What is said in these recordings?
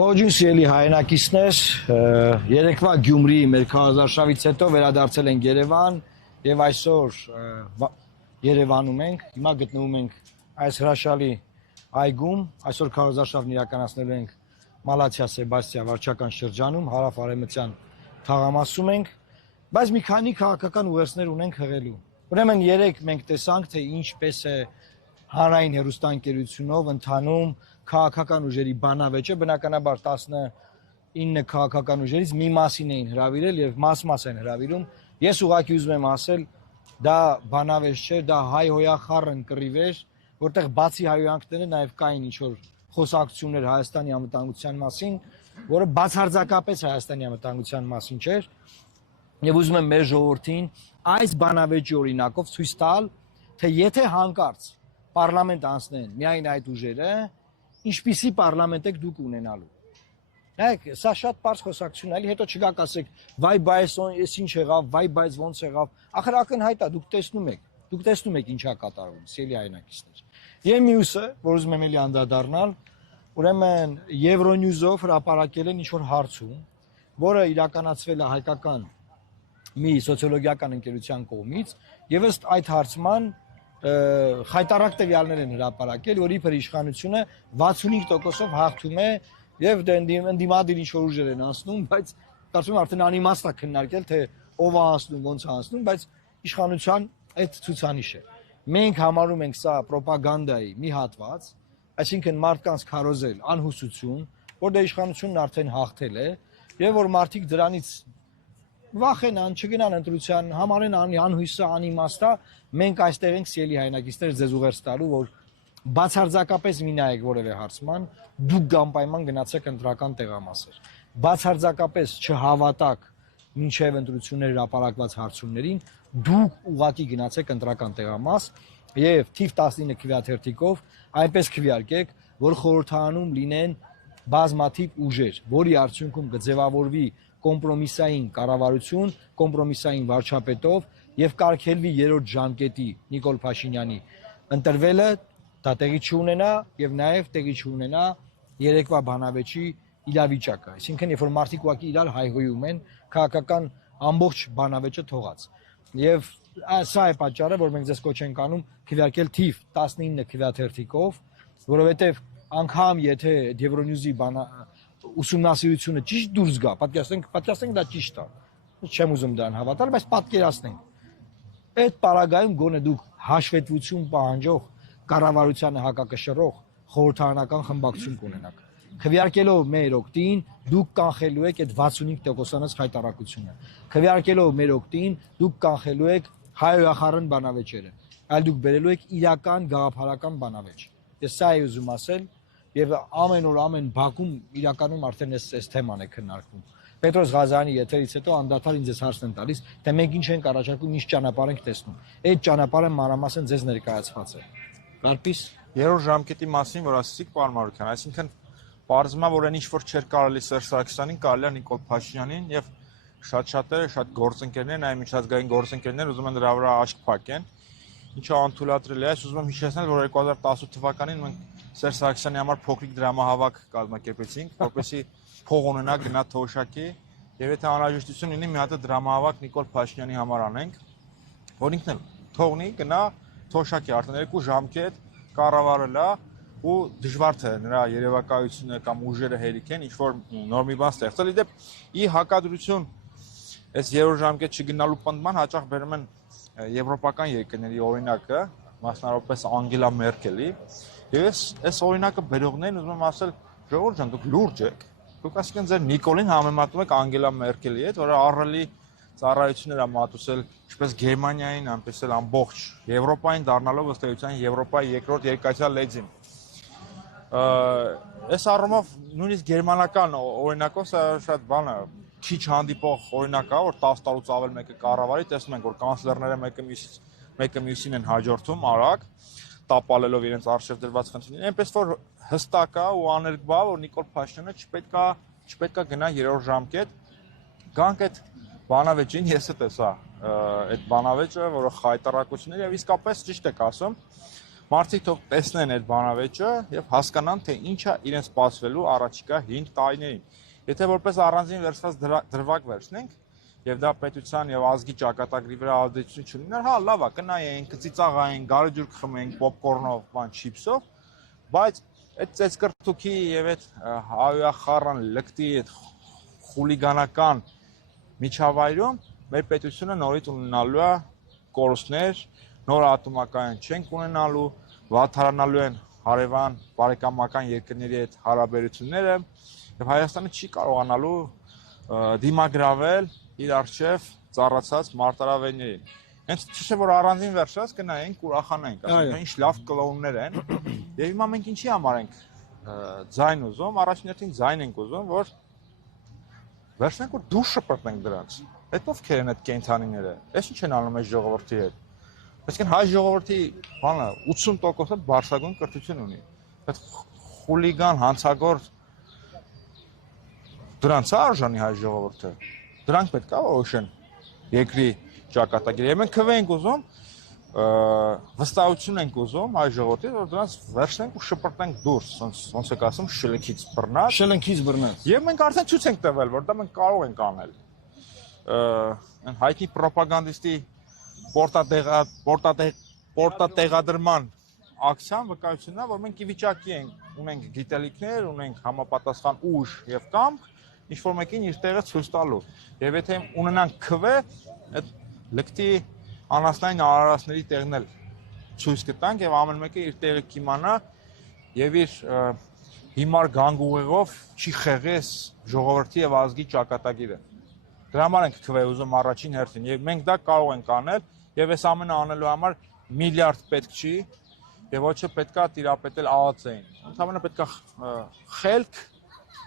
Ողջույն սիրելի հայրենակիցներ, երեկվա Գյումրիի մեր քարոզարշավից հետո վերադարձել ենք Երևան եւ այսօր Երևանում ենք, հիմա գտնվում ենք այս հրաշալի այգում, այսօր քարոզարշավն իրականացնելու ենք Մալաթիա Սեբաստիա վարչական շրջանում, հարավ-արևմտյան թաղամասում ենք, բայց մի քանի քաղաքական ուղերձներ ունենք հղելու։ Ուրեմն երեք մենք տեսանք, թե ինչպես է հանրային հեռուստաընկերությունով ընթանում քաղաքական ուժերի բանավեճը, բնականաբար 19 քաղաքական ուժերից մի մասին էին հրավիրել եւ մաս-մաս են հրավիրում։ Ես ուղղակի ուզում եմ ասել, դա բանավեճ չէ, դա հայհոյախառն կռիվ էր, որտեղ բացի հայհոյանքները նաեւ կային ինչ-որ խոսակցություններ Հայաստանի անվտանգության մասին, որը բացարձակապես Հայաստանի անվտանգության մասին չէր։ Եվ ուզում եմ մեր ժողովրդին այս բանավեճի օրինակով ցույց տալ, թե եթե հանկարծ պարլամենտ անցնեն միայն այդ ուժերը, ինչպիսի պարլամենտ եք դուք ունենալու։ Նայեք, սա շատ պարզ խոսակցություն է, այլ հետո չգաք ասեք, վայ բայց էս ինչ եղավ, վայ բայց ոնց եղավ։ Ախր ակնհայտ է, դուք տեսնում եք ինչա կատարվում, սիրելի հայրենակիցներ։ Եվ մյուսը, որ ուզում եմ էլի անդրադառնալ, ուրեմն Euronews-ով հրապարակել են ինչ-որ հարցում, որը իրականացվել է հայկական մի սոցիոլոգիական ընկերության կողմից, եւ ըստ այդ հարցման խայտարակ տվյալներ են հրապարակել, որ իբր իշխանությունը 65%-ով հաղթում է եւ ընդդիմադիր ինչ-որ ուժեր են անցնում, բայց կարծում եմ արդեն անիմաստ է քննարկել, թե ով է անցնում, ոնց է անցնում, բայց իշխանության այդ ցուցանիշ է։ Մենք համարում ենք սա ռոպագանդայի մի հատված, այսինքն մարդկանց քարոզել անհուսություն, որ դե իշխանությունն արդեն հաղթել է եւ որ մարդիկ դրանից վախենան, չգնան ընտրության, համարեն անհույսը, անիմաստա, մենք այստեղ ենք սիրելի հայրենակիցներ ձեզ ուղերձ տալու, որ բացարձակապես մի նայեք որևէ հարցման, դուք անպայման գնացեք ընտրական տեղամասեր։ Բացարձակապես չհավատաք մինչև ընտրություններ հրապարակված հարցումներին, դուք ուղղակի գնացեք ընտրական տեղամաս եւ թիվ 19 քվեաթերթիկով այնպես քվեարկեք, որ խորհրդարանում լինեն բազմաթիվ ուժեր, որի արդյունքում կձևավորվի կոմպրոմիսային կառավարություն, կոմպրոմիսային վարչապետով եւ կարգելվի երրորդ ժամկետի Նիկոլ Փաշինյանի ընտրվելը, դա տեղի չունենա եւ նաեւ տեղի չունենա երեկվա բանավեճի իրավիճակը։ Այսինքն, երբ որ մարդիկ ուղղակի իրար հայհոյում են, քաղաքական ամբողջ բանավեճը թողած։ Եվ սա է պատճառը, որ մենք ձեզ կոչ ենք անում քվեարկել թիվ 19 քվեաթերթիկով, որովհետեւ անգամ եթե Euronews-ի ուսումնասիրությունը ճիշտ դուրս գա, պատկերացնենք դա ճիշտ է։ Չեմ ուզում դրան հավատալ, բայց պատկերացնենք։ Այդ պարագայում գոնե դուք հաշվետվություն պահանջող կառավարությանը հակակշռող խորհրդարանական խմբակցություն կունենաք։ Քվեարկելով մեր օգտին դուք կանխելու եք այդ 65%-անոց խայտարակությունը։ Քվեարկելով մեր օգտին դուք կանխելու եք հայհոյախառն բանավեճերը, այլ դուք բերելու եք իրական գաղափարական բանավեճ։ Ես սա եմ ուզում ասել եւ ամեն օր ամեն բակում իրականում արդեն այս թեման է քննարկվում։ Պետրոս Ղազարյանի եթերից հետո անդադար ինձ հարցն են տալիս, թե մենք ինչ ենք առաջարկում, ինչ ճանապարհ ենք տեսնում։ Այդ ճանապարհը մանրամասն ձեզ ներկայացված է։ Կարպիս երրորդ ժամկետի մասին, որ ասացիք, պարոն Մարուկյան, այսինքն պարզվում է, որ այն ինչ որ չէր կարելի Սերժ Սարգսյանին, կարելի է Նիկոլ Փաշինյանին եւ շատ-շատերը, շատ գործընկերներ, այ միջազգային գործընկերներ ուզում են դրա վրա աչք փակեն։ Ինչը անթույլատրելի է, ուզում եմ հիշեցնել, որ 2018 թվականին մենք Սերժ Սարգսյանի համար փոքրիկ դրամահավաք կազմակերպեցինք, որպեսզի փող ունենա գնա թոշակի եւ եթե անհրաժեշտություն լինի մի հատ դրամահավաք Նիկոլ Փաշինյանի համար անենք, որ ինքն էլ թողնի գնա թոշակի, արդեն 2 ժամկետ կառավարելա ու դժվար թե նրա երևակայությունը կամ ուժերը հերիք են ինչ որ նոր մի բան ստեղծել։ Իդեպ ի հակադրություն այս երրորդ ժամկետ չգնալու պնդման հաճախ բերում են եվրոպական երկրների օրինակը, մասնավորապես Անգելա Մերկելի, եւ այս օրինակը բերողներին ուզում եմ ասել, ժողովուրդ ջան, դուք լուրջ եք։ Դուք ասիկան ձեր Նիկոլին համեմատում եք Անգելա Մերկելի հետ, որը ահռելի ծառայություններ է մատուցել ինչպես Գերմանիային, այնպես էլ ամբողջ Եվրոպային, դառնալով ըստ էության Եվրոպայի երկրորդ երկայնացյալ լեդին։ Այս առումով նույնիսկ գերմանական օրինակով սա շատ բան է, քիչ հանդիպող օրինակ է, որ 10 տարուց ավել մեկը կառավարի, տեսնում ենք, որ կանցլերները մեկը մյուսին են հաջորդում արագ, տապալելով իրենց արժեվ դրված խնդիրներին, այնպես որ հստակ է ու աներկբա, որ Նիկոլ Փաշինյանը չպետք է գնա երրորդ ժամկետ։ Գանք այդ բանավեճին, ես տեսա այդ բանավեճը, որը խայտարակություններ եւ իսկապես ճիշտ եք ասում, Մարդիկ թող տեսնեն այդ բանավեճը եւ հասկանան, թե ինչ է իրենց սպասվելու առաջիկա 5 տարիներին։ Եթե որպես առանձին վերցված դրվագ վերցնենք եւ դա պետության եւ ազգի ճակատագրի վրա ազդեցություն չունենար, հա, լավ է, կնայենք, կծիծաղային, գարեջուր կխմենք պոպկորնով, բան չիպսով, բայց այդ ծեծկրտուքի եւ այդ հայախառն լկտի այդ խուլիգանական միջավայրում մեր պետությունը նորից ունենալու է կորուստներ, նոր ատոմական չենք ունենալու, վատթարանալու են հարևան բարեկամական երկրների հետ հարաբերությունները եւ Հայաստանը չի կարողանալու դիմագրավել իր արժեվ ծառացած մարտարավերներին։ Հենց չէ որ առանձին վերջած կնայենք, ուրախանանք, ասենք ինչ լավ կլոուններ են։ Եվ հիմա մենք ինչի համար ենք ձայն ուզում, առաջիներթին ձայն ենք ուզում, որ վերցնենք որ դուրս շպրտենք դրանց։ Այդ ովքեր են այդ կենթանիները։ Այս ինչ են անում այս ժողովրդի հետ։ Այսինքն հայ ժողովրդի բանը 80%-ը բարձրագույն կրթություն ունի։ Այդ խուլիգան հանցագործ դրանց արժանի հայ ժողովուրդը։ Դրանք պետք է որոշեն երկրի ճակատագիրը։ Մենք քվե ենք ուզում, վստահություն ենք ուզում հայ ժողովրդի, որ դրանց վերցնենք ու շպրտենք դուրս, ոնց եք ասում, շլնքից բռնած։ Շլնքից բռնած։ Եւ մենք արդեն ցույց ենք տվել, որ դա մենք կարող ենք անել։ Այն հայտնի ռոպագանդիստի պորտատեղադրման ակցիան վկայությունն է, որ մենք ի վիճակի ենք, ունենք գիտելիքներ, ունենք համապատասխան ուժ եւ կամք, ինչ որ մեկին իր տեղը ցույց տալու։ Եվ եթե ունենանք քվե, այդ լկտի անասնային արարածների տեղն էլ ցույց կտանք եւ ամեն մեկը իր տեղը կիմանա եւ իր հիմար գանգուղեղով չի խեղես ժողովրդի եւ ազգի ճակատագիրը։ Դրա համար ենք քվե ուզում առաջին հերթին եւ մենք դա կարող ենք անել եւ այս ամենը անելու համար միլիարդ պետք չի եւ ոչ է պետքա տիրապետել ԱԱՑ-ին։ Ընդհանրապես պետքա խելք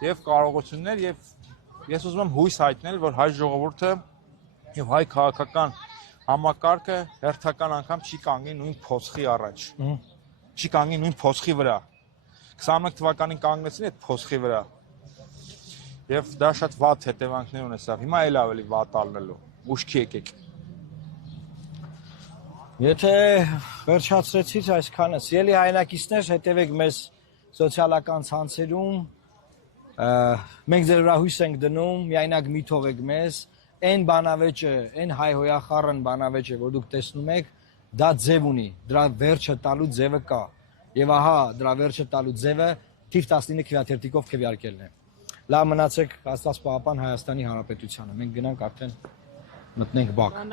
եւ կարողություններ եւ ես ուզում եմ հույս հայտնել, որ հայ ժողովուրդը եւ հայ քաղաքական համակարգը հերթական անգամ չի կանգնի նույն փոսխի առաջ։ Չի կանգնի նույն փոսխի վրա։ 21 թվականին կանգնեցին այդ փոսխի վրա։ Եվ դա շատ վատ հետևանքներ ունեցավ։ Հիմա էլ ավելի վատ ալնելու։ Ուշքի եկեք։ Եթե վերջացրեցիք այսքանը, սիրելի հայրենակիցներ, հետևեք մեզ սոցիալական ցանցերում, մենք ձեր վրա հույս ենք դնում, միայնակ մի թողեք մեզ, այն բանավեճը, այն հայհոյախառն բանավեճը, որ դուք տեսնում եք, դա ձև ունի, դրա վերջը տալու ձևը կա, եւ ահա դրա վերջը տալու ձևը թիվ 19 քվեաթերթիկով քվեարկելն է։ Լավ մնացեք, Աստված պահապան Հայաստանի Հանրապետությանը, մենք գնանք արդեն մտնենք բակ։